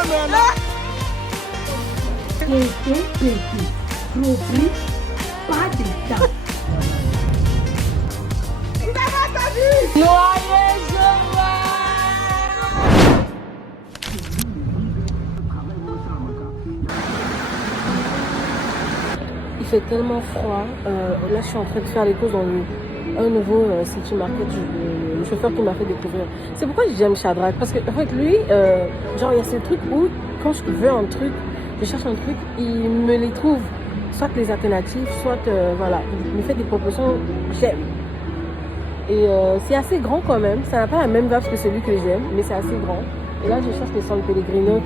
Trop plus, pas de temps. Il fait tellement froid. Là, je suis en train de faire les courses dans un nouveau City Market, le chauffeur qui m'a fait découvrir. C'est pourquoi j'aime Shadrach. Parce que en fait, lui, genre, il y a ces trucs où, quand je veux un truc, je cherche un truc, il me les trouve. Soit les alternatives, soit, voilà, il me fait des propositions, j'aime. Et c'est assez grand quand même. Ça n'a pas la même bave que celui que j'aime, mais c'est assez grand. Et là, je cherche les San Pellegrino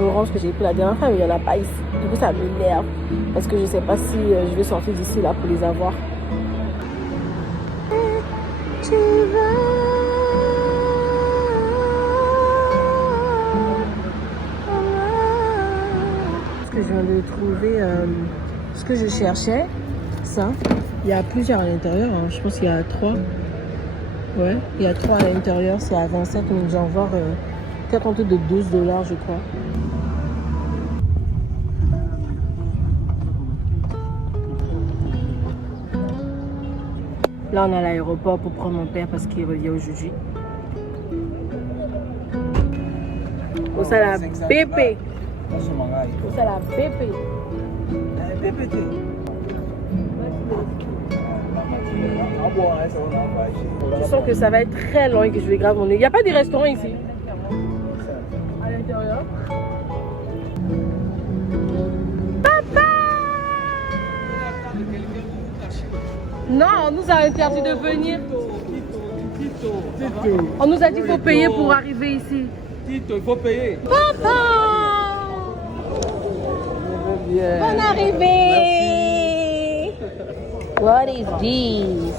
orange que j'ai pris la dernière fois, mais il n'y en a pas ici. Du coup, ça m'énerve. Parce que je ne sais pas si je vais sortir d'ici là pour les avoir. Tu vas. Parce que je viens de trouver ce que je cherchais. Ça. Il y a plusieurs à l'intérieur. Hein. Je pense qu'il y a 3. Ouais, il y a 3 à l'intérieur. C'est à 27, mais j'en vois peut-être en tout de $12, je crois. Là, on est à l'aéroport pour prendre mon père parce qu'il revient aujourd'hui. Au la BP. Au la BP. Je sens que ça va être très long et que je vais grave mon nez. Il n'y a pas de restaurant ici. À l'intérieur. Papa! Non, on nous a interdit de venir. On nous a dit qu'il faut payer pour arriver ici. Il faut payer. Papa! Bonne arrivée! What is this?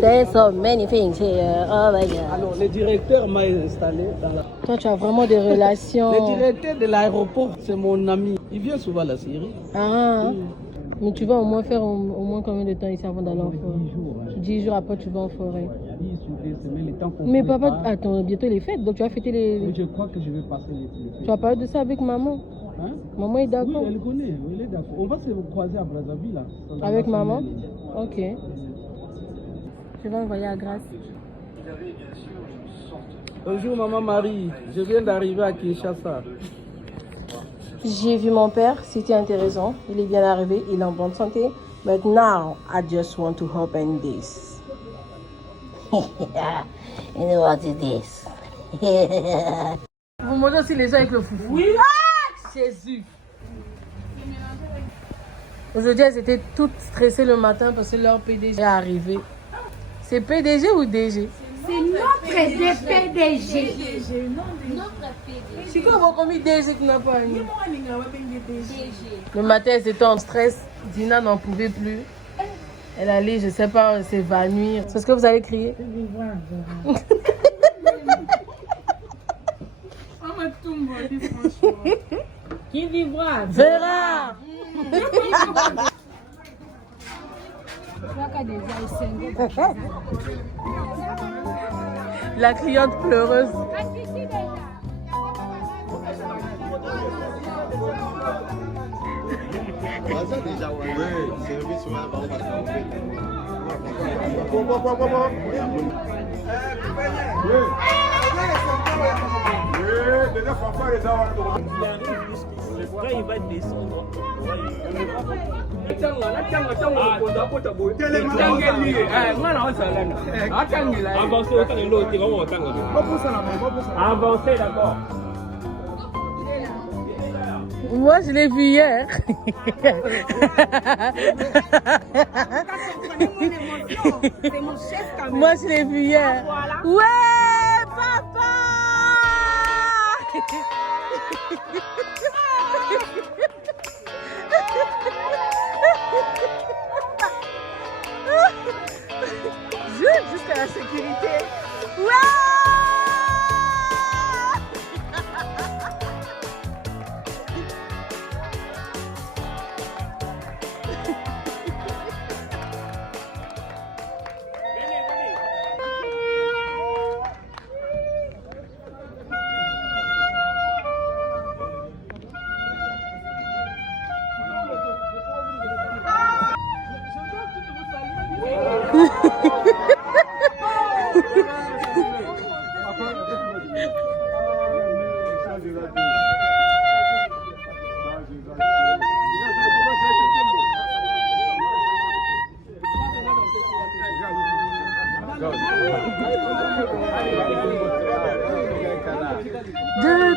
There's so many things here. Oh my God. Alors, le directeur m'a installé dans la... Toi, tu as vraiment des relations. Le directeur de l'aéroport, c'est mon ami. Il vient souvent à la Syrie. Ah, mais tu vas au moins faire au moins combien de temps ici avant d'aller en forêt? 10 jours. 10 jours après, tu vas en forêt. 10 ou 2 semaines, le temps qu'on Mais prépare. papa, attends, bientôt les fêtes, donc tu vas fêter les... Je crois que je vais passer les fêtes. Tu vas parler de ça avec maman? Hein? Maman est d'accord? Oui, elle connaît, elle est d'accord. On va se croiser à Brazzaville. Là, avec maman? Ok. Je vais envoyer à Grace. Bonjour maman Marie, je viens d'arriver à Kinshasa. J'ai vu mon père, c'était intéressant. Il est bien arrivé, il est en bonne santé. But now, I just want to open this. You know what it is? Vous mangez aussi les gens avec le foufou? Oui! Ah, Jésus! Aujourd'hui, elles étaient toutes stressées le matin parce que leur PDG est arrivé. C'est PDG ou DG? C'est notre PDG. C'est quoi votre commis DG qui n'a pas eu? Le matin, elle était en stress. Dina n'en pouvait plus. Elle allait, je sais pas, s'évanouir. C'est ce que vous allez crier? Qui vivra verra. La cliente pleureuse. Il va descendre. Avancez d'abord. Moi, je l'ai vu hier. Moi, je l'ai vu hier. Ouais, papa! Jusqu'à la sécurité. Ouais! De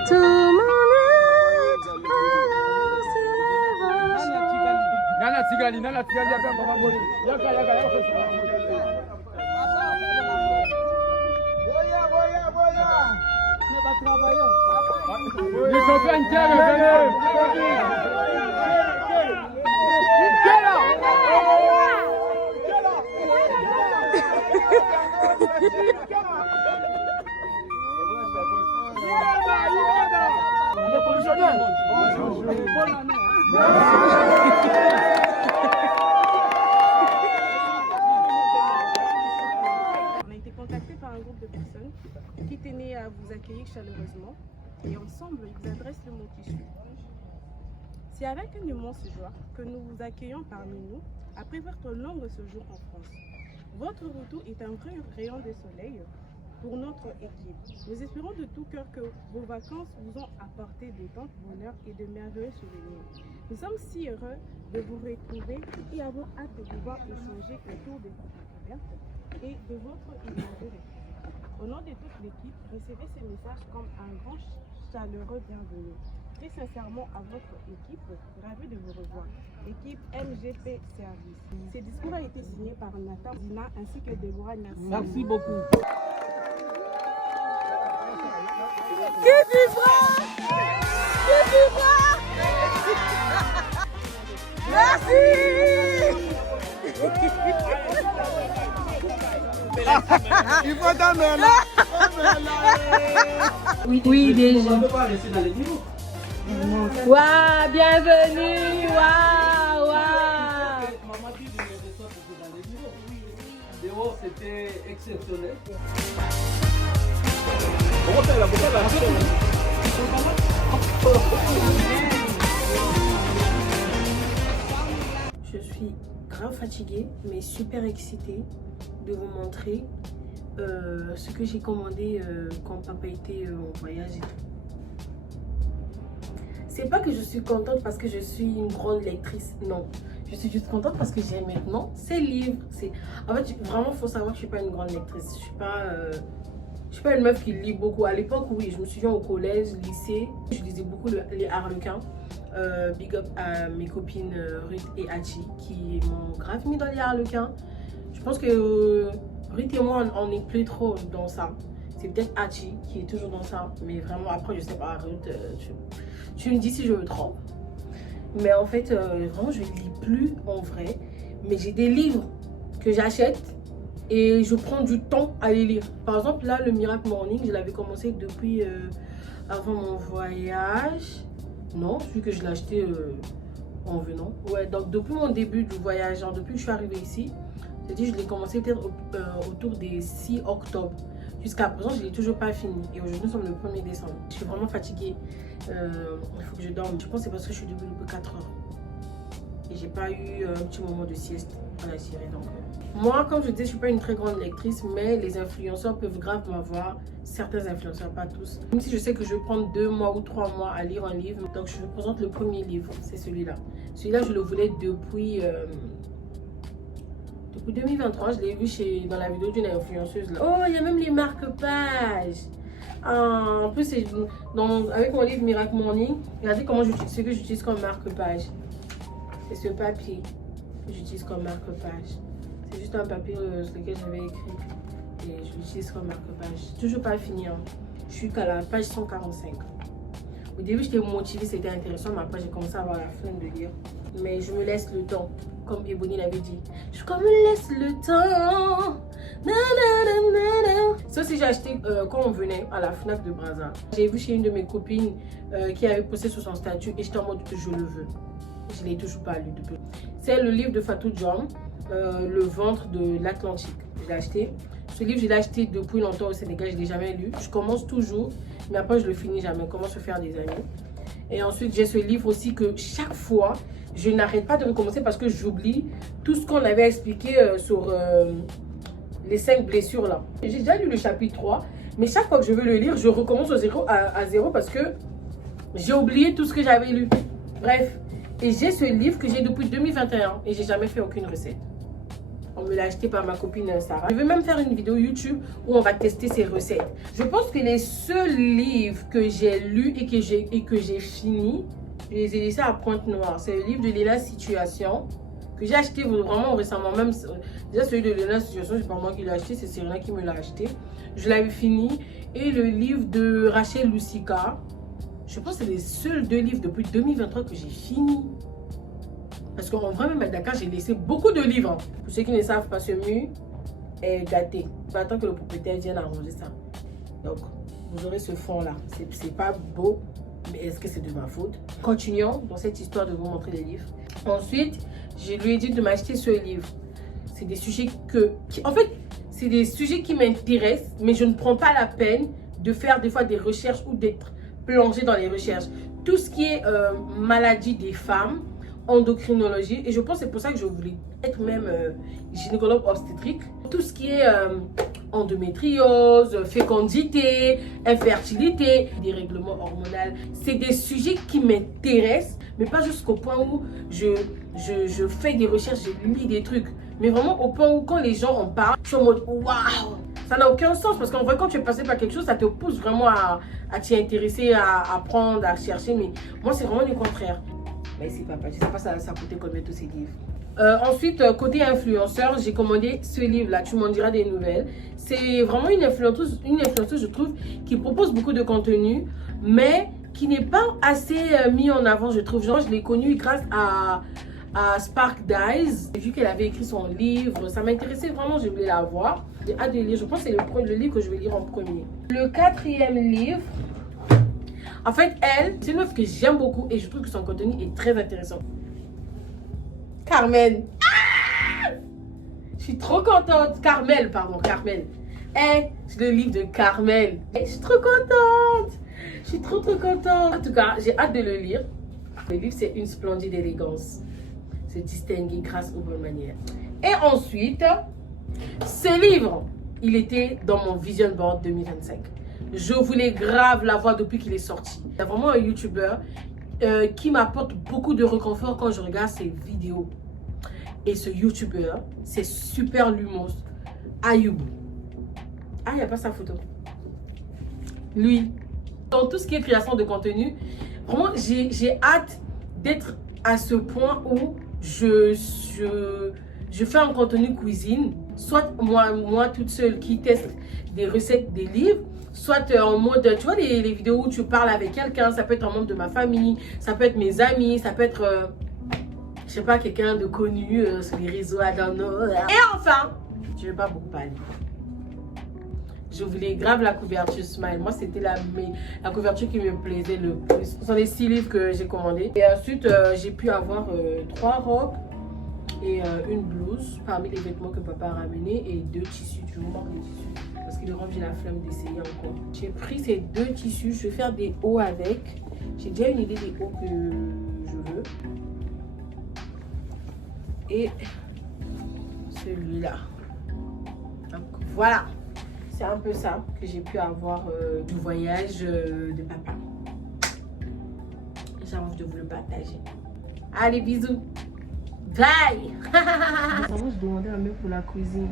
tout mon être, alors s'élève. Nana Tigali, yaka mama yaka. Les champions interne, venez. On a été contacté par un groupe de personnes qui tenaient à vous accueillir chaleureusement et ensemble ils adressent le mot qui suit. C'est avec un immense joie que nous vous accueillons parmi nous après votre long séjour en France. Votre retour est un vrai rayon de soleil pour notre équipe. Nous espérons de tout cœur que vos vacances vous ont apporté détente, bonheur et de merveilleux souvenirs. Nous sommes si heureux de vous retrouver et avons hâte de pouvoir échanger autour de votre découverte et de votre itinéraire. Au nom de toute l'équipe, recevez ces messages comme un grand chaleureux bienvenue. Très sincèrement à votre équipe, ravi de vous revoir. Équipe MGP Service. Ce discours a été signé par Nathan Dina ainsi que Deborah Nassi. Merci beaucoup. Il faut t'amener là. Oui, déjà. On ne peut pas rester dans les niveaux. Waouh, bienvenue. Waouh, waouh. Maman dit de me rester dans les niveaux. Dehors, c'était exceptionnel. Comment ça, la boucle là? Je suis grave fatiguée, mais super excitée de vous montrer ce que j'ai commandé quand papa était en voyage et tout. C'est pas que je suis contente parce que je suis une grande lectrice, non. Je suis juste contente parce que j'ai maintenant ces livres. En fait, vraiment, il faut savoir que je suis pas une grande lectrice. Je suis pas une meuf qui lit beaucoup. À l'époque, oui, je me souviens au collège, lycée, je lisais beaucoup les Harlequins. Big up à mes copines Ruth et Hachi qui m'ont grave mis dans les Harlequins. Je pense que Ruth et moi, on n'est plus trop dans ça. C'est peut-être Hachi qui est toujours dans ça. Mais vraiment, après, je sais pas, Ruth, tu me dis si je me trompe. Mais en fait, vraiment, je ne lis plus en vrai. Mais j'ai des livres que j'achète et je prends du temps à les lire. Par exemple, là, le Miracle Morning, je l'avais commencé depuis avant mon voyage. Non, vu que je l'ai acheté en venant. Ouais, donc depuis mon début du voyage, genre depuis que je suis arrivée ici, je l'ai commencé peut-être autour des 6 octobre. Jusqu'à présent, je ne l'ai toujours pas fini. Et aujourd'hui, nous sommes le 1er décembre. Je suis vraiment fatiguée. Il faut que je dorme. Je pense que c'est parce que je suis debout depuis 4 heures. Et j'ai pas eu un petit moment de sieste à la série. Donc, moi, comme je disais, je suis pas une très grande lectrice, mais les influenceurs peuvent grave m'avoir. Certains influenceurs, pas tous. Même si je sais que je vais prendre 2 mois ou 3 mois à lire un livre. Donc, je vous présente le premier livre. C'est celui-là. Celui-là, je le voulais depuis 2023, je l'ai vu dans la vidéo d'une influenceuse là. Oh, il y a même les marque-pages. En plus, avec mon livre Miracle Morning, regardez ce que j'utilise comme marque-page. C'est ce papier que j'utilise comme marque-page. C'est juste un papier sur lequel j'avais écrit. Et je l'utilise comme marque-page. Toujours pas fini. Hein. Je suis qu'à la page 145. Au début, j'étais motivée, c'était intéressant, mais après, j'ai commencé à avoir la flemme de lire. Mais je me laisse le temps, comme Ebony l'avait dit. Je me laisse le temps. Ça aussi, j'ai acheté quand on venait à la Fnac de Brazza. J'ai vu chez une de mes copines qui avait posté sur son statut et j'étais en mode je le veux. Je ne l'ai toujours pas lu depuis. C'est le livre de Fatou Diom, Le ventre de l'Atlantique. Je l'ai acheté. Ce livre, je l'ai acheté depuis longtemps au Sénégal, je ne l'ai jamais lu. Je commence toujours, mais après, je le finis jamais. Je commence à faire des amis. Et ensuite, j'ai ce livre aussi que chaque fois, je n'arrête pas de recommencer parce que j'oublie tout ce qu'on avait expliqué sur les 5 blessures là. J'ai déjà lu le chapitre 3, mais chaque fois que je veux le lire, je recommence à zéro parce que j'ai oublié tout ce que j'avais lu. Bref, et j'ai ce livre que j'ai depuis 2021 et j'ai jamais fait aucune recette. On me l'a acheté par ma copine Sarah. Je vais même faire une vidéo YouTube où on va tester ces recettes. Je pense que les seuls livres que j'ai lus et que j'ai fini, je les ai laissés à Pointe-Noire. C'est le livre de Léna Situation que j'ai acheté vraiment récemment. Même déjà celui de Léna Situation, c'est pas moi qui l'ai acheté, c'est Serena qui me l'a acheté. Je l'avais fini. Et le livre de Rachel Loussika. Je pense que c'est les seuls 2 livres depuis 2023 que j'ai fini. Parce qu'en vrai, même à Dakar, j'ai laissé beaucoup de livres. Pour ceux qui ne savent pas, ce mur est daté. Il faut attendre que le propriétaire vienne arranger ça. Donc, vous aurez ce fond-là. C'est pas beau, mais est-ce que c'est de ma faute? Continuons dans cette histoire de vous montrer les livres. Ensuite, je lui ai dit de m'acheter ce livre. C'est des sujets en fait, c'est des sujets qui m'intéressent, mais je ne prends pas la peine de faire des fois des recherches ou d'être plongée dans les recherches. Tout ce qui est maladie des femmes, endocrinologie, et je pense que c'est pour ça que je voulais être même gynécologue obstétrique. Tout ce qui est endométriose, fécondité, infertilité, dérèglement hormonal, c'est des sujets qui m'intéressent, mais pas jusqu'au point où je fais des recherches, je lis des trucs, mais vraiment au point où quand les gens en parlent, je suis en mode waouh, ça n'a aucun sens, parce qu'en vrai quand tu es passé par quelque chose, ça te pousse vraiment à t'y intéresser, à apprendre, à chercher, mais moi c'est vraiment le contraire. Mais c'est pas, je sais pas ça coûtait combien tous ces livres. Ensuite, côté influenceur, j'ai commandé ce livre-là, Tu m'en diras des nouvelles. C'est vraiment une influenceuse, je trouve, qui propose beaucoup de contenu, mais qui n'est pas assez mis en avant, je trouve. Genre, je l'ai connue grâce à Spark Dies. J'ai vu qu'elle avait écrit son livre, ça m'intéressait vraiment, je voulais la voir. J'ai hâte de lire, je pense que c'est le livre que je vais lire en premier. Le 4e livre, en fait, c'est une meuf que j'aime beaucoup et je trouve que son contenu est très intéressant. Carmen. Ah, je suis trop contente. Carmel, pardon, Carmel. C'est le livre de Carmel. Je suis trop contente. Je suis trop contente. En tout cas, j'ai hâte de le lire. Le livre, c'est une splendide élégance. Se distinguer grâce aux bonnes manières. Et ensuite, ce livre, il était dans mon vision board 2025. Je voulais grave l'avoir depuis qu'il est sorti. Il y a vraiment un YouTuber qui m'apporte beaucoup de réconfort quand je regarde ses vidéos. Et ce YouTuber, c'est Super Lumos Ayoub. Ah, il n'y a pas sa photo. Lui, dans tout ce qui est création de contenu, vraiment, j'ai hâte d'être à ce point où je fais un contenu cuisine, soit moi toute seule qui teste des recettes, des livres, soit en mode, tu vois, les vidéos où tu parles avec quelqu'un, ça peut être un membre de ma famille, ça peut être mes amis, ça peut être, je sais pas, quelqu'un de connu sur les réseaux, I don't know. Et enfin, je vais pas beaucoup parler. Je voulais grave la couverture Smile. Moi, c'était la couverture qui me plaisait le plus. Ce sont les 6 livres que j'ai commandés. Et ensuite, j'ai pu avoir 3 robes et une blouse parmi les vêtements que papa a ramenés et 2 tissus. Je vous manque des tissus parce que les robes, j'ai la flemme d'essayer encore. J'ai pris ces 2 tissus. Je vais faire des hauts avec. J'ai déjà une idée des hauts que je veux. Et celui-là. Donc, voilà. C'est un peu ça que j'ai pu avoir du voyage de papa. J'ai envie de vous le partager. Allez, bisous. Bye. Je demandais un mec pour la cuisine.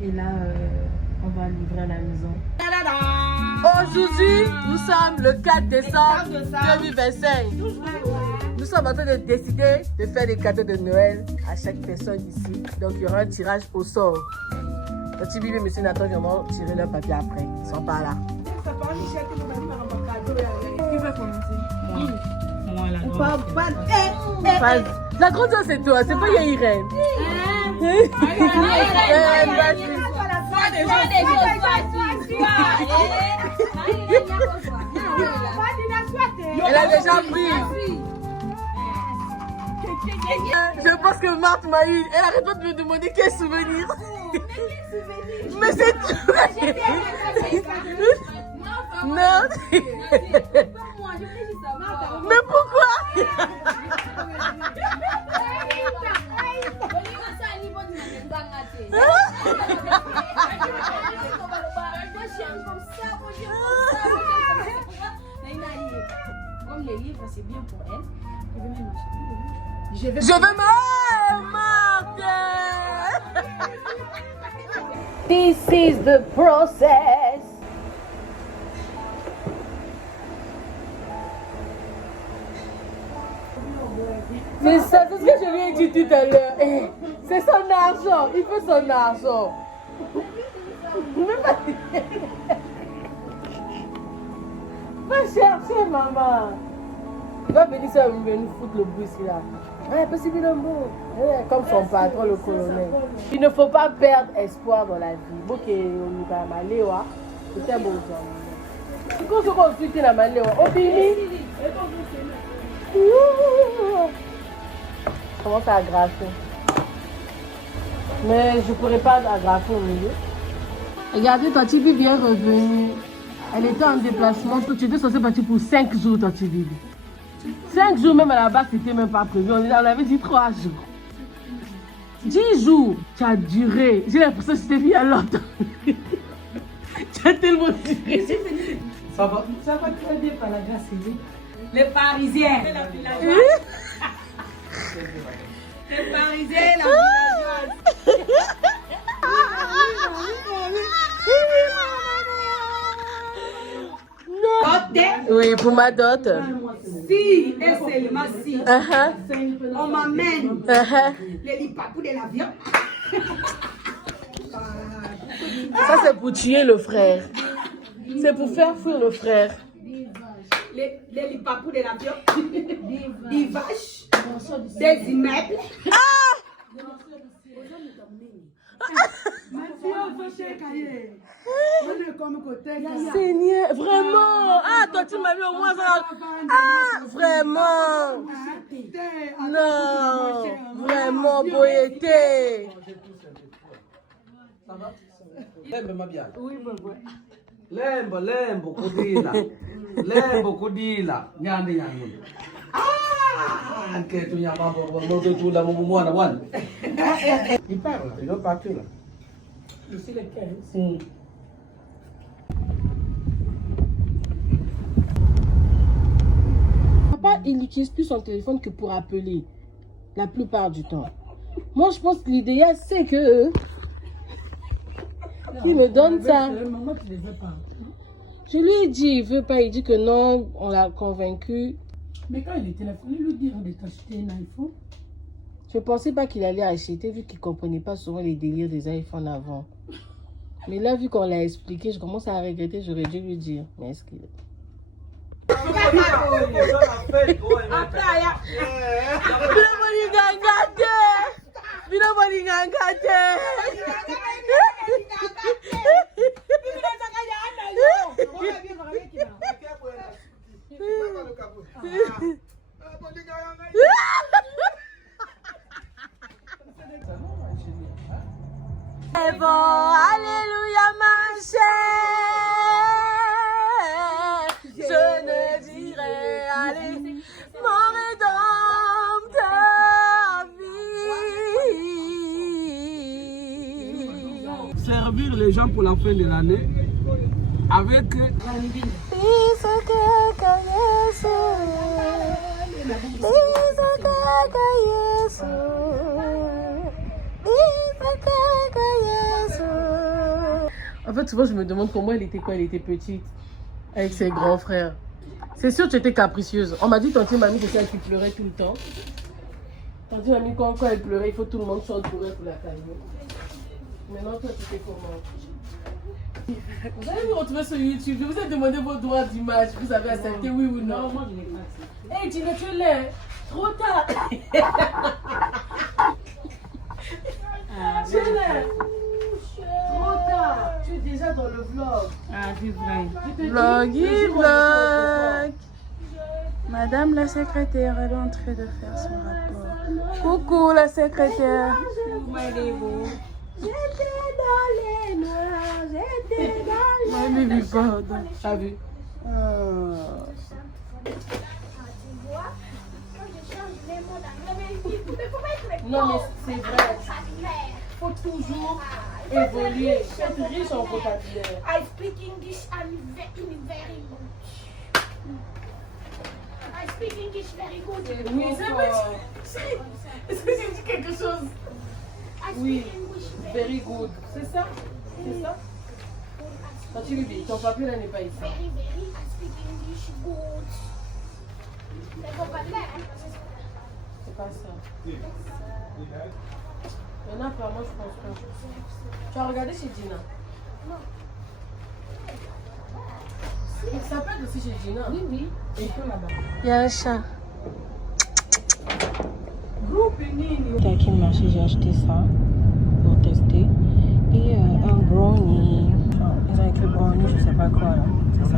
Et là, on va livrer à la maison. Aujourd'hui, nous sommes le 4 décembre 2025. Nous sommes en train de décider de faire des cadeaux de Noël à chaque personne ici. Donc, il y aura un tirage au sort. Petit bébé, monsieur Nathan, viendront tirer leur papier après. Ils sont pas là. Qui va commencer? Moi, la grande. La grande soeur, c'est toi, c'est pas Irène. Elle a déjà pris. Je pense que Marthe m'a eu. Elle arrête pas de me demander quel souvenir. Mais c'est tout. Non. Mais pourquoi? Comme les livres, c'est bien pour elle. Je vais me... Marthe! This is the process. C'est ça, c'est ce que je lui ai dit tout à l'heure. C'est son argent, il veut son argent. Va chercher, maman. Il va venir ça, il va nous foutre le bruit ici là. Comme son patron, le colonel. Il ne faut pas perdre espoir dans la vie. Bon, que on va aller, c'est un bon temps. C'est comme ça qu'on suit la malé, commence à agrafer. Mais je ne pourrais pas agrafer au milieu. Regardez, ta Tibi vient revenir. Elle était en déplacement. Tu étais censée partir pour 5 jours, ta Tibi. 5 jours même à la base, c'était même pas prévu. On avait dit 3 jours. 10 jours, tu as duré. J'ai l'impression que c'était bien longtemps. Tu as tellement duré. Ça va? Ça va très bien par la grâce de Dieu. Les Parisiens. La villageoise. Les Parisiens, la villageoise. Oui, pour ma dot. Si et seulement si on m'amène les lipapous de l'avion. Ça, c'est pour tuer le frère. C'est pour faire fuir le frère. Les lipapous de l'avion, des vaches, des immeubles. Seigneur, vraiment. Ah, toi, tu m'as vu au moins ça. Ah, vraiment. Non, vraiment, boyété. Ça va? Lembe mabia. Oui, maman. Lembo kudila. Lembo kudila. Nyande nyangu. Ah, que tu n'y as pas de tout là, mon mwana wan. Il parle, il doit partir là. Ici le 15. Papa, il n'utilise plus son téléphone que pour appeler. La plupart du temps. Moi, je pense que l'idéal, c'est que il me donne ça. Maman, tu ne veux pas. Je lui ai dit, il veut pas. Il dit que non, on l'a convaincu. Mais quand il est téléphoné, lui dire de t'acheter un iPhone. Je pensais pas qu'il allait acheter, vu qu'il comprenait pas souvent les délires des iPhones avant. Mais là, vu qu'on l'a expliqué, je commence à regretter, j'aurais dû lui dire. Mais est-ce qu'il est bon, alléluia ma chère, je ne dirai allez, mon rédempteur vie. Servir les gens pour la fin de l'année avec En fait, souvent, je me demande comment elle était quand elle était petite, avec ses grands frères. C'est sûr que tu étais capricieuse. On m'a dit, tante mamie, c'est elle qui pleurait tout le temps. Tante mamie, quand elle pleurait, il faut que tout le monde chante pour elle pour la calmer. Maintenant, toi, tu fais comment? Vous allez me retrouver sur YouTube. Je vous ai demandé vos droits d'image. Vous avez accepté, oui ou non? Non, moi, je n'ai pas accepté. Hé, dis-le, tu l'es. Trop tard. Tu l'es. Trop tard. Tu es déjà dans le vlog. Ah, c'est vrai. Vlog. Madame la secrétaire, elle est en train de faire son rapport. Coucou la secrétaire. J'étais dans les noirs, j'étais dans les Baby, pardon. T'as vu? Non, mais c'est vrai. Il faut toujours évoluer. Être riche en vocabulaire. I speak English and very good. I speak English very good. Oui, c'est vrai. Est-ce que j'ai dit quelque chose? I speak Oui. English Very good. C'est ça? C'est ça? Quand tu lui dis, ton papier là n'est pas ici. Very, very, I speak English good. Tengo papel. C'est pas ça. Il y en a pas, moi je pense pas. Tu as regardé chez Gina? Non. Ça peut être aussi chez Gina. Oui, oui. Et il peut là-bas. Il y a un chat. Qui marché, j'ai acheté ça pour tester. Et un brownie. Enfin, ils ont écrit brownie, je sais pas quoi là. C'est ça.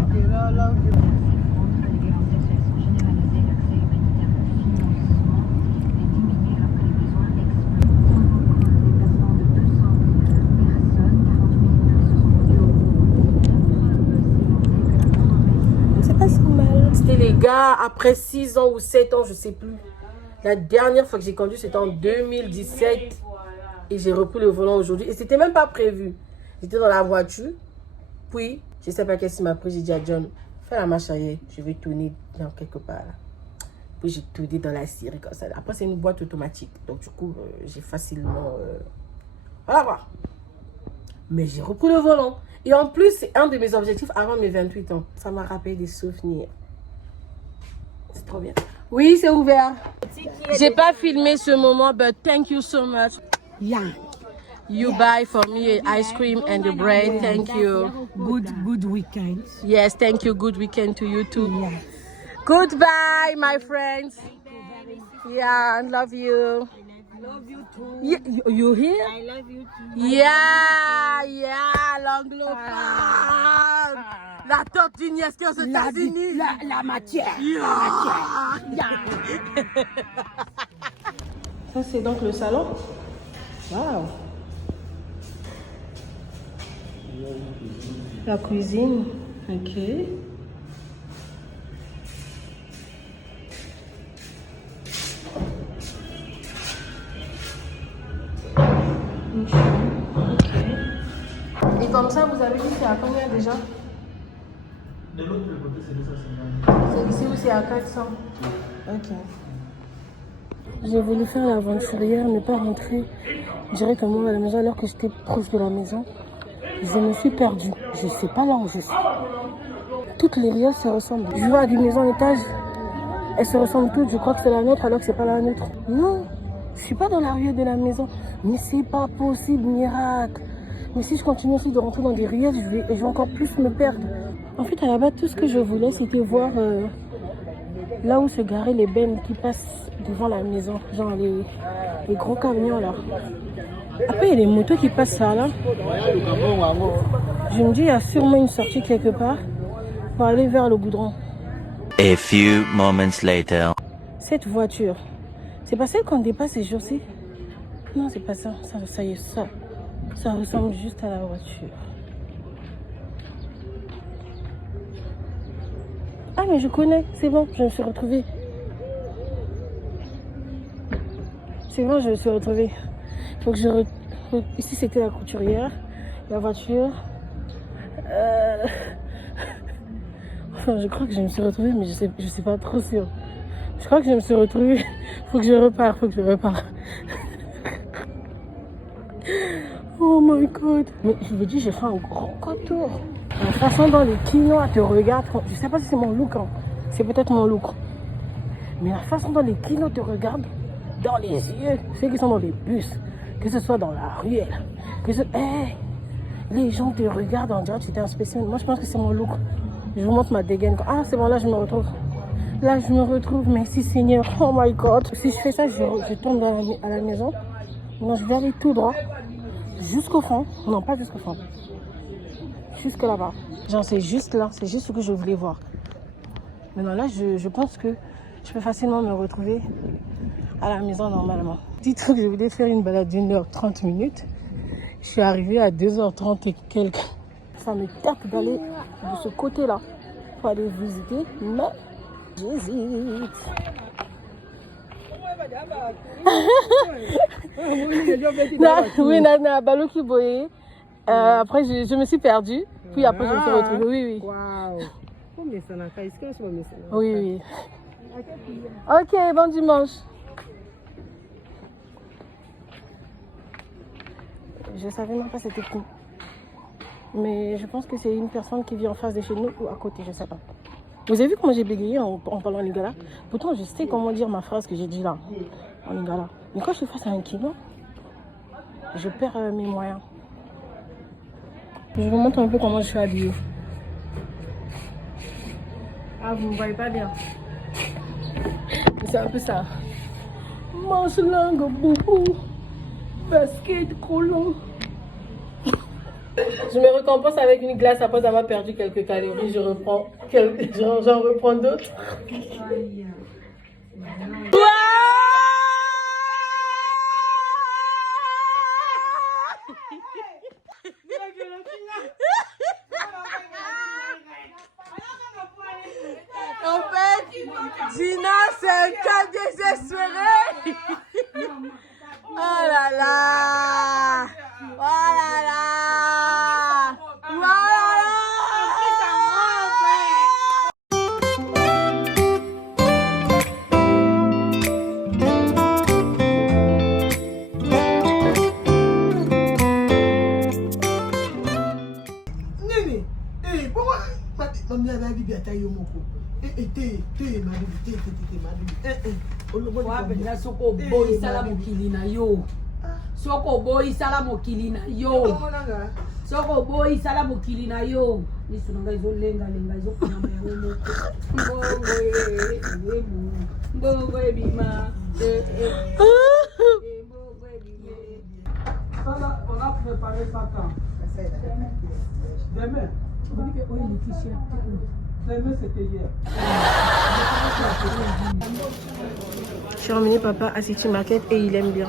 C'est pas si mal. C'était les gars, après 6 ans ou 7 ans, je sais plus. La dernière fois que j'ai conduit, c'était en 2017. Et j'ai repris le volant aujourd'hui. Et c'était même pas prévu. J'étais dans la voiture. Puis, je sais pas qu'est-ce qui m'a pris. J'ai dit à John, fais la marche arrière. Je vais tourner dans quelque part là. Puis j'ai tourné dans la série comme ça. Après, c'est une boîte automatique. Donc, du coup, j'ai facilement... Voilà. Mais j'ai repris le volant. Et en plus, c'est un de mes objectifs avant mes 28 ans. Ça m'a rappelé des souvenirs. C'est trop bien. Oui, c'est ouvert. J'ai pas filmé ce moment, but thank you so much. Yeah. You buy for me ice cream and the bread. Thank you. Good weekend. Yes, thank you. Good weekend to you too. Yes. Goodbye, my friends. Yeah, I love you. I love you too. You here? I love you too. Yeah, l'anglophone. La tortue est-ce aux États-Unis? La matière. Ça, c'est donc le salon. Wow. La cuisine. Ok. Une chambre. Ok. Et comme ça, vous avez dit c'est à combien déjà? De l'autre côté, c'est 250. Ici où c'est à 400. Ok. J'ai voulu faire l'aventurière, ne pas rentrer directement à la maison alors que j'étais proche de la maison. Je me suis perdue. Je ne sais pas là où je suis. Toutes les ruelles se ressemblent. Je vois des maisons à étage. Elles se ressemblent toutes. Je crois que c'est la nôtre alors que c'est pas la nôtre. Non, je suis pas dans la ruelle de la maison. Mais c'est pas possible, miracle. Mais si je continue aussi de rentrer dans des ruelles, je vais encore plus me perdre. En fait, à la base, tout ce que je voulais, c'était voir là où se garaient les bennes qui passent devant la maison. Genre les gros camions là. Après, il y a les motos qui passent par là. Je me dis, il y a sûrement une sortie quelque part pour aller vers le goudron. A few moments later. Cette voiture, c'est pas celle qu'on dépasse ces jours-ci? Non, c'est pas ça. Ça y est, ça ressemble juste à la voiture. Ah, mais je connais, c'est bon, je me suis retrouvée. C'est bon, je me suis retrouvée. Faut que ici, c'était la couturière, la voiture. Enfin, je crois que je me suis retrouvée, mais je sais pas trop sûr. Je crois que je me suis retrouvée. Faut que je repars. Oh my god. Mais je vous dis, j'ai fait un grand contour. La façon dont les Quinois te regardent, je sais pas si c'est mon look, hein. C'est peut-être mon look. Mais la façon dont les Quinois te regardent dans les yeux, ceux qui sont dans les bus, que ce soit dans la ruelle, les gens te regardent en disant que tu es un spécimen. Moi, je pense que c'est mon look. Je vous montre ma dégaine. Ah, c'est bon, là, je me retrouve. Merci Seigneur. Oh my God. Si je fais ça, je tombe à la maison. Non, je vais aller tout droit jusqu'au fond. Non, pas jusqu'au fond. Jusque là-bas. Genre, c'est juste là. C'est juste ce que je voulais voir. Maintenant, là, je pense que je peux facilement me retrouver à la maison normalement. Dites-vous que je voulais faire une balade d'1h30 minutes. Je suis arrivée à 2h30 et quelques. Ça me tape d'aller de ce côté-là pour aller visiter, mais j'hésite. Oui, Nana, Baloki Boye. Après, je me suis perdue. Puis après, je me suis retrouvée. Oui. Ok, bon dimanche. Je savais même pas c'était qui. Mais je pense que c'est une personne qui vit en face de chez nous ou à côté, je sais pas. Vous avez vu comment j'ai bégayé en parlant lingala? Pourtant, je sais comment dire ma phrase que j'ai dit là, en lingala. Mais quand je suis face à un kino, je perds mes moyens. Je vous montre un peu comment je suis habillée. Ah, vous ne me voyez pas bien. C'est un peu ça. Manche langue, boubou, basket, colon. Je me récompense avec une glace après avoir perdu quelques calories. J'en reprends d'autres. En fait, Gina, c'est un cas désespéré. Oh là là. Oh là là. Oh là là. Nene, pourquoi maman la bibi atayo moko? Wabenda soko boy sala mokili na yo. Soko boy sala mokili na yo. Soko boy sala mokili na yo. Nisu nanga izo lenga izo kuna mero moko. Mbongo ebima. Ça là, on a préparé ça quand? Demain. Demain, c'était hier. Je suis ramenée papa à City Market et il aime bien.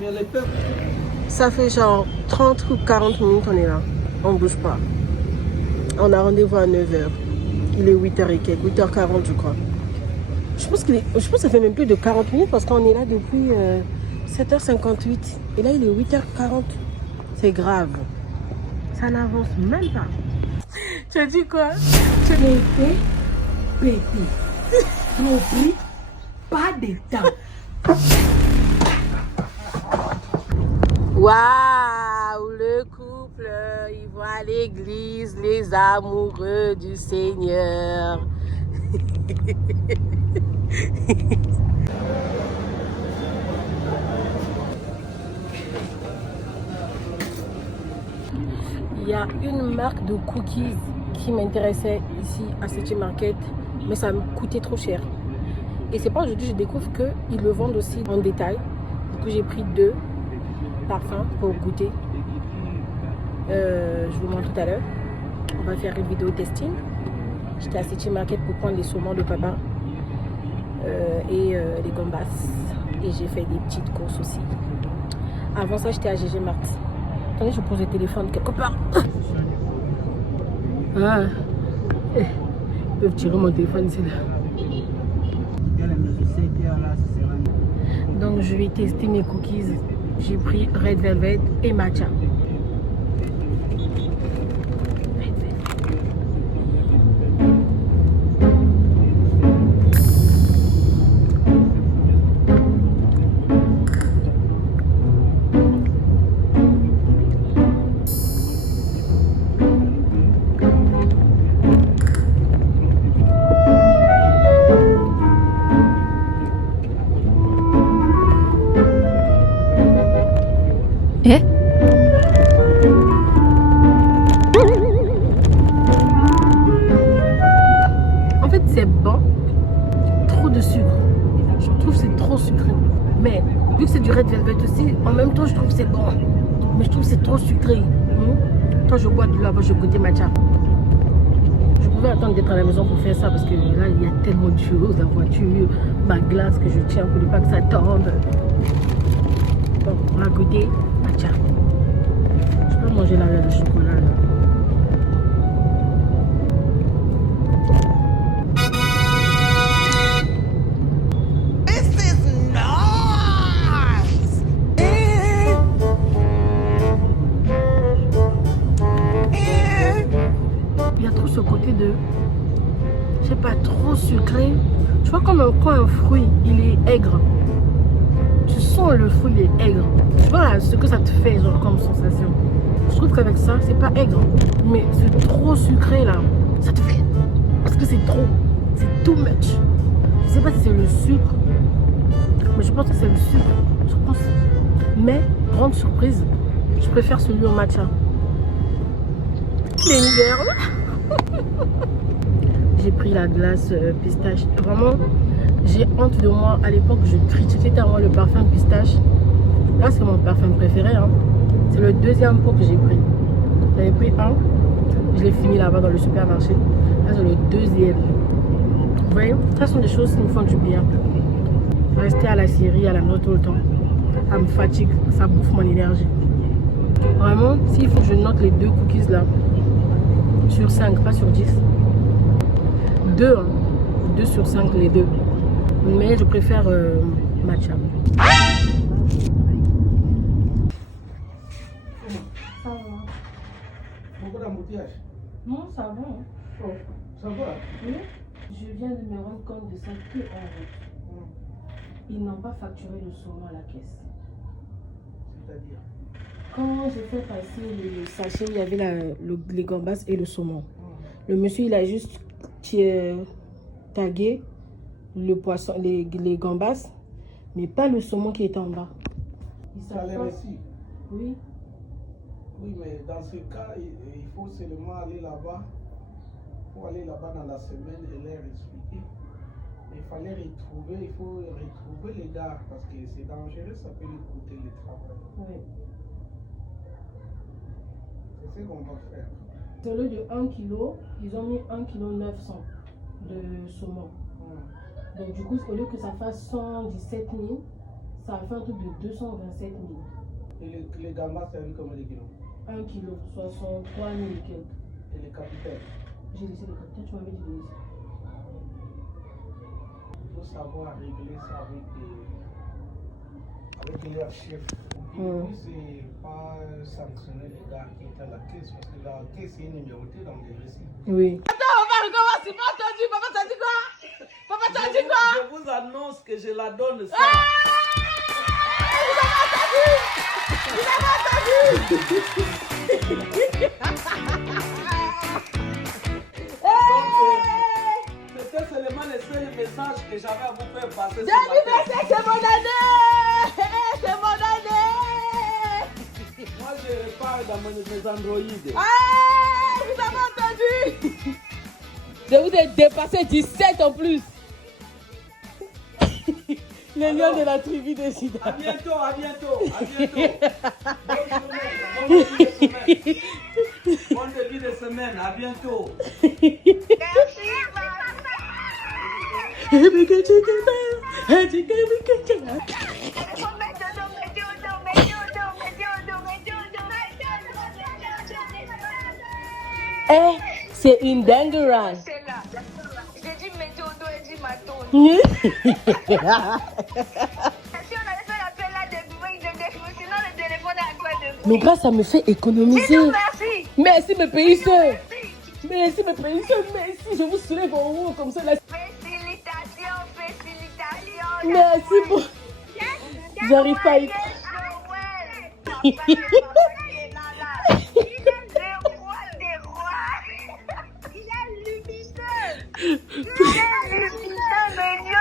Mais les peuples. Ça fait genre 30 ou 40 minutes on est là. On bouge pas. On a rendez-vous à 9h. Il est 8h et quelques, 8h40 je crois. Je pense que ça fait même plus de 40 minutes parce qu'on est là depuis 7h58. Et là il est 8h40. C'est grave. Ça n'avance même pas. Tu as dit quoi? Bébé. N'oublie pas de temps. Waouh, le couple, ils vont à l'église, les amoureux du Seigneur. Il y a une marque de cookies qui m'intéressait ici à City Market, mais ça me coûtait trop cher. Et c'est pas aujourd'hui que je découvre qu'ils le vendent aussi en détail. Du coup, j'ai pris 2 parfums pour goûter. Je vous montre tout à l'heure. On va faire une vidéo testing. J'étais à City Market pour prendre les saumons de papa et les gambas. Et j'ai fait des petites courses aussi. Avant ça, j'étais à GG Mart. Attendez, je pose le téléphone quelque part. Ah, ils peuvent tirer mon téléphone, c'est là. Donc, je vais tester mes cookies. J'ai pris Red Velvet et Matcha. En fait, c'est bon. Trop de sucre. Je trouve que c'est trop sucré. Mais vu que c'est du Red Velvet aussi, en même temps, je trouve que c'est bon. Mais je trouve que c'est trop sucré. Quand je bois de là-bas, je goûte matcha. Je pouvais attendre d'être à la maison pour faire ça parce que là, il y a tellement de choses. La voiture, ma glace que je tiens pour ne pas que ça tombe. Bon, on va goûter matcha. Je peux manger la le chocolat là. Il y a trop ce côté de, je sais pas, trop sucré. Tu vois comme quand un fruit il est aigre. Tu sens le fruit il est aigre. Voilà ce que ça te fait genre comme sensation. Je trouve qu'avec ça, c'est pas aigre, mais c'est trop sucré là. Ça te fait. Parce que c'est trop. C'est too much. Je sais pas si c'est le sucre, mais je pense que c'est le sucre. Je pense. Mais, grande surprise, je préfère celui au matcha. Les là. J'ai pris la glace pistache. Vraiment, j'ai honte de moi. À l'époque, je critiquais tellement le parfum pistache. Là, c'est mon parfum préféré. Hein. C'est le deuxième pot que j'ai pris. J'avais pris un. Je l'ai fini là-bas dans le supermarché. Là, c'est le deuxième. Vous voyez, ça sont des choses qui me font du bien. Rester à la série, à la note tout le temps, ça me fatigue, ça bouffe mon énergie. Vraiment, s'il faut que je note les 2 cookies là, sur 5, pas sur 10. 2, hein. 2 sur 5 les 2. Mais je préfère matcha. Ça va. Beaucoup d'embouteillage. Non, ça va. Hein. Oh, ça va. Oui. Je viens de me rendre compte de ça que en route. Ils n'ont pas facturé le saumon à la caisse. C'est-à-dire? Quand j'ai fait passer le sachet, il y avait les gambas et le saumon. Le monsieur, il a juste tagué le poisson, les gambas, mais pas le saumon qui était en bas. Ça les récit. Oui. Oui, mais dans ce cas, il faut seulement aller là-bas. Il faut aller là-bas dans la semaine et leur expliquer. Il fallait retrouver, il faut retrouver les gars parce que c'est dangereux, ça peut lui coûter le travail. Oui. C'est ce qu'on va faire. Au lieu de 1 kg, ils ont mis 1,9 kg de saumon. Donc du coup, au lieu que ça fasse 117 000, ça a fait un truc de 227 000. Et les gambas, c'est vu comme les kilos? 1 kg, 63 000 et quelques. Et les capitaines? J'ai laissé les capitaines, tu m'avais dit de laisser. Il faut savoir régler ça avec leur chef. Puis c'est pas sanctionner les gars qui étaient à la caisse parce que la caisse est numérotée dans les récits. Oui. Attends, on va recommencer. Pas entendu. Papa, t'as dit quoi? Papa, t'as dit quoi? Je vous annonce que je la donne ça. Vous avez entendu? C'était seulement le seul message que j'avais à vous faire passer. C'est mon année! C'est mon année! Moi, je repars dans mes androïdes. Ah! Vous avez entendu? Je vous ai dépassé 17 en plus. Les lions de la tribu des Sida. À bientôt, à bientôt, à bientôt. Bonne début de semaine, à bientôt. Eh, c'est une dinguerie. J'ai dit météo, elle dit maton. Oui. Si on avait fait l'appel là de bruit, sinon le téléphone est à quoi de bruit. Mais grâce, ça me fait économiser. Dis-nous merci. Merci mes paysans. Merci mes paysans. Merci, je vous soulève en haut comme ça. Là. Félicitations, félicitations. Merci beaucoup. J'arrive pas à y...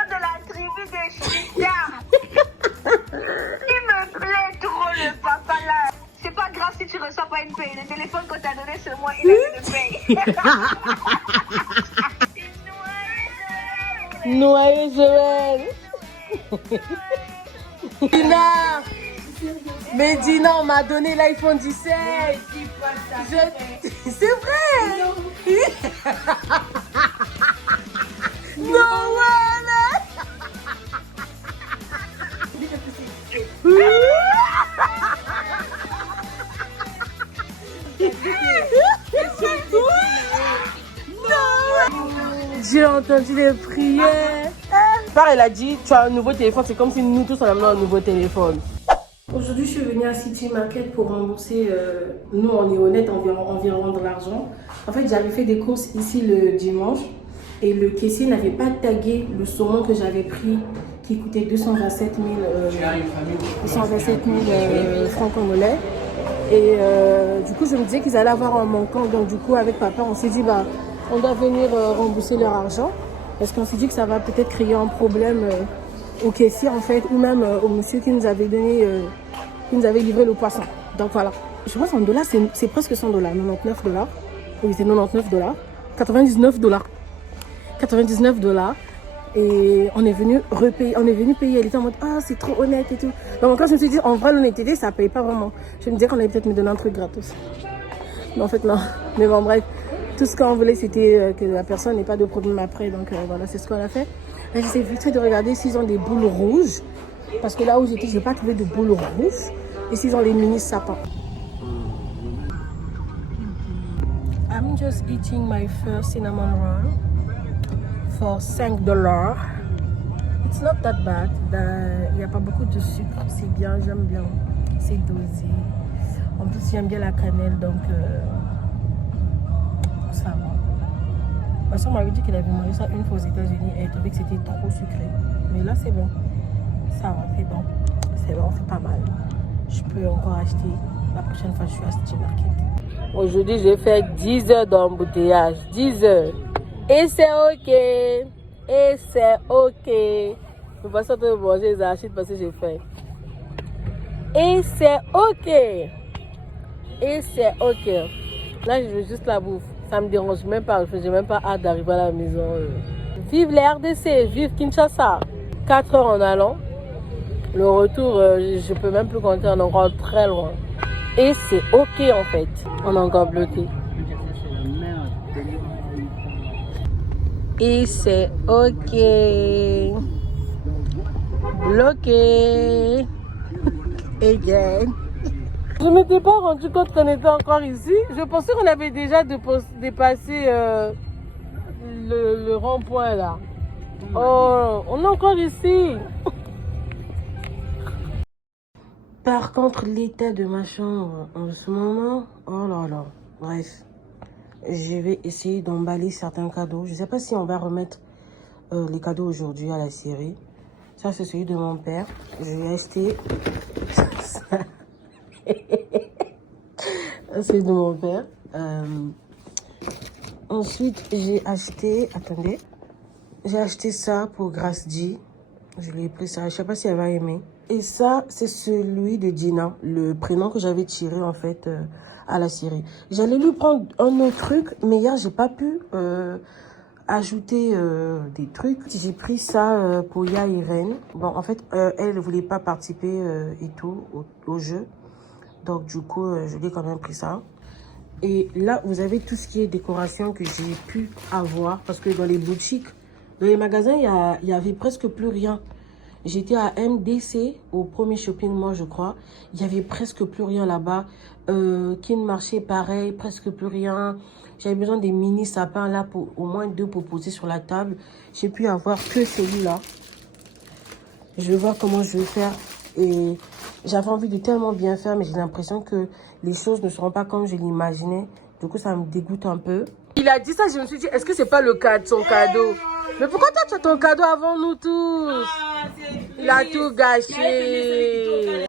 De la tribu des Chita. Il me plaît trop le papa là. C'est pas grave si tu reçois pas une paye. Le téléphone qu'on t'a donné ce mois, il a une paye. Noyé Joël. Dina. Mais Dina, on m'a donné l'iPhone 17. C'est vrai. Non, J'ai entendu les prières. Pareil, elle a dit, tu as un nouveau téléphone, c'est comme si nous tous on avait un nouveau téléphone. Aujourd'hui, je suis venue à City Market pour rembourser, nous on est honnête, on vient rendre l'argent. En fait, j'avais fait des courses ici le dimanche. Et le caissier n'avait pas tagué le saumon que j'avais pris qui coûtait 227 000 francs congolais. Et du coup, je me disais qu'ils allaient avoir un manquant. Donc du coup, avec papa, on s'est dit, bah, on doit venir rembourser leur argent. Parce qu'on s'est dit que ça va peut-être créer un problème au caissier, en fait, ou même au monsieur qui nous avait donné, qui nous avait livré le poisson. Donc voilà. Je pense en dollars, c'est presque 100 $, 99 $. Oui, c'est 99 $. 99 $. 99 $. Et on est venu repayer, on est venu payer. Elle était en mode, ah, c'est trop honnête et tout. Donc quand je me suis dit, en vrai, l'honnêteté, ça paye pas vraiment. Je me disais qu'on allait peut-être me donner un truc gratos. Mais en fait, non. Mais bon, bref, tout ce qu'on voulait, c'était que la personne n'ait pas de problème après. Donc voilà, c'est ce qu'on a fait. Là, j'essaie vite fait de regarder s'ils ont des boules rouges. Parce que là où j'étais, je n'ai pas trouvé de boules rouges. Et s'ils ont les mini sapins. I'm just eating my first cinnamon roll for $5. It's not that bad. Il n'y a pas beaucoup de sucre. C'est bien, j'aime bien. C'est dosé. En plus, j'aime bien la cannelle, donc ça va. Ma soeur m'avait dit qu'elle avait mangé ça une fois aux États-Unis et elle trouvait que c'était trop sucré. Mais là, c'est bon. Ça va, c'est bon. C'est bon, c'est pas mal. Je peux encore acheter la prochaine fois que je suis à City Market. Aujourd'hui, j'ai fait 10 heures d'embouteillage. 10 heures. Et c'est ok. Et c'est ok. Je ne vais pas de manger les arachides parce que j'ai faim. Et c'est ok. Et c'est ok. Là, je veux juste la bouffe. Ça me dérange même pas. Je n'ai même pas hâte d'arriver à la maison. Vive les RDC. Vive Kinshasa. 4 heures en allant. Le retour, je peux même plus compter. On est encore très loin. Et c'est ok en fait. On est encore bloqué. Et c'est ok. Bloqué. Again. Je ne m'étais pas rendu compte qu'on était encore ici. Je pensais qu'on avait déjà dépassé le rond-point là. Oh, on est encore ici. Par contre, l'état de ma chambre en ce moment, oh là là, bref. Je vais essayer d'emballer certains cadeaux. Je ne sais pas si on va remettre les cadeaux aujourd'hui à la série. Ça, c'est celui de mon père. Je vais acheter ça. C'est de mon père. Ensuite, j'ai acheté... Attendez. J'ai acheté ça pour Grace G. Je lui ai pris ça. Je ne sais pas si elle va aimer. Et ça, c'est celui de Dina. Le prénom que j'avais tiré, en fait, à la série. J'allais lui prendre un autre truc. Mais hier, j'ai pas pu ajouter des trucs. J'ai pris ça pour Ya Irene. Bon, en fait, elle ne voulait pas participer et tout au jeu. Donc, du coup, je lui ai quand même pris ça. Et là, vous avez tout ce qui est décoration que j'ai pu avoir. Parce que dans les boutiques, dans les magasins, il y avait presque plus rien. J'étais à MDC, au premier shopping mall, je crois. Il y avait presque plus rien là-bas. Kin Marché, pareil, presque plus rien. J'avais besoin des mini sapins là, pour au moins 2 pour poser sur la table. J'ai pu avoir que celui-là. Je vais voir comment je vais faire. Et j'avais envie de tellement bien faire, mais j'ai l'impression que les choses ne seront pas comme je l'imaginais. Du coup, ça me dégoûte un peu. Il a dit ça, je me suis dit, est-ce que c'est pas le cas de son cadeau? Mais pourquoi toi, tu as ton cadeau avant nous tous? Il a tout gâché.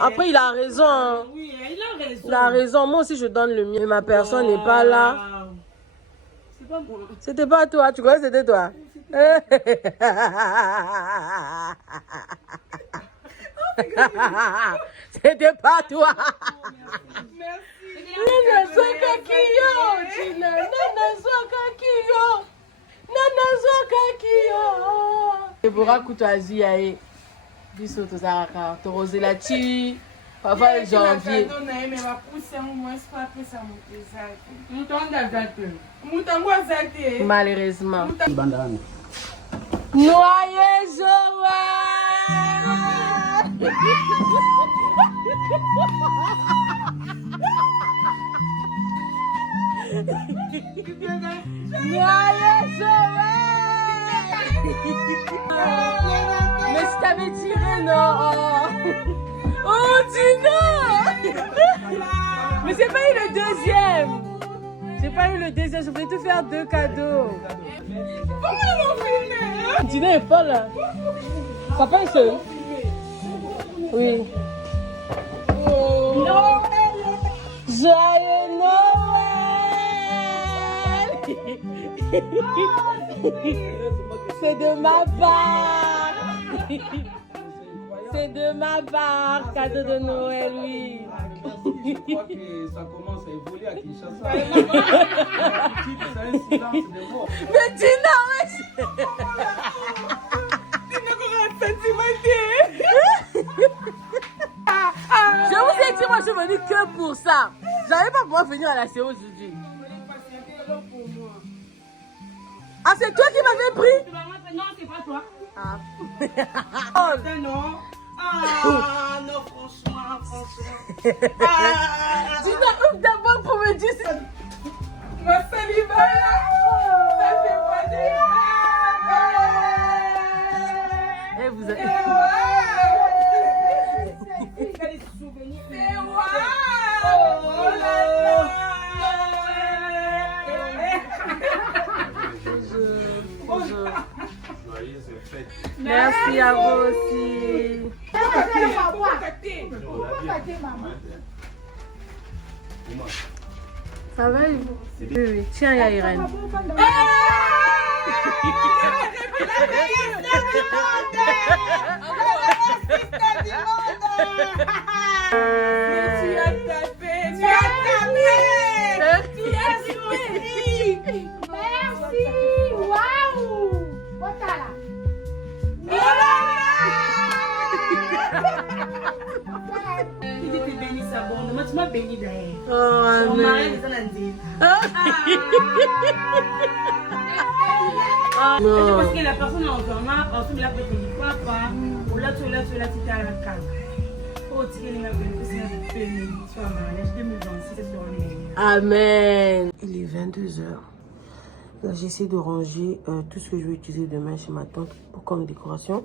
Après, il a raison. Hein. Oui, il a raison. Il a raison. Moi aussi, je donne le mien. Mais ma personne n'est pas là. C'est pas moi. C'était pas toi. Tu crois que c'était toi? C'était pas toi. Merci. Nana soka kiyo, Tina. Nana soka kiyo. Nana soka kiyo. Deborah Koutazi yae. Biso to zaraka. To rosela chi. Papa janvier. Malheureusement. Noyé Joël. Mais je t'avais tiré, non? Oh, Dina. Mais c'est pas eu le deuxième. J'ai j'ai pas eu le désir. Je voulais te faire 2 cadeaux. Dîner est folle. Là. Ça passe seul. Oui. Joyeux Noël. C'est de ma part. C'est de ma part, cadeau de Noël, oui. Je crois que ça commence à évoluer à Kinshasa. C'est un silence de mort. Mais Dina, wesh. Je vous ai dit, moi je suis venue que pour ça. J'arrive pas à pouvoir venir à la séance aujourd'hui. Ah, c'est toi qui m'avais pris? Non, c'est pas toi. Ah. Non. Ah, non, franchement. Dina, ouvre d'abord pour me dire ça. Ma salive, ça fait pas des Eh, vous avez... Merci à vous aussi. Ça va, oui, oui. Tiens, il y a Irène. Merci. Waouh. Voilà. Il était béni sa bonne. Moi, tu m'as béni d'ailleurs. Oh, Son mari est dans la vie. non. Parce que la personne a encore marre, ensuite il a fait du papa, ou là, tu es là, tu es à la cave. Oh, tu es là, tu es à mariage 2026, c'est sur un meilleur. Amen. Il est 22h. Là, j'essaie de ranger tout ce que je vais utiliser demain chez ma tante pour comme décoration.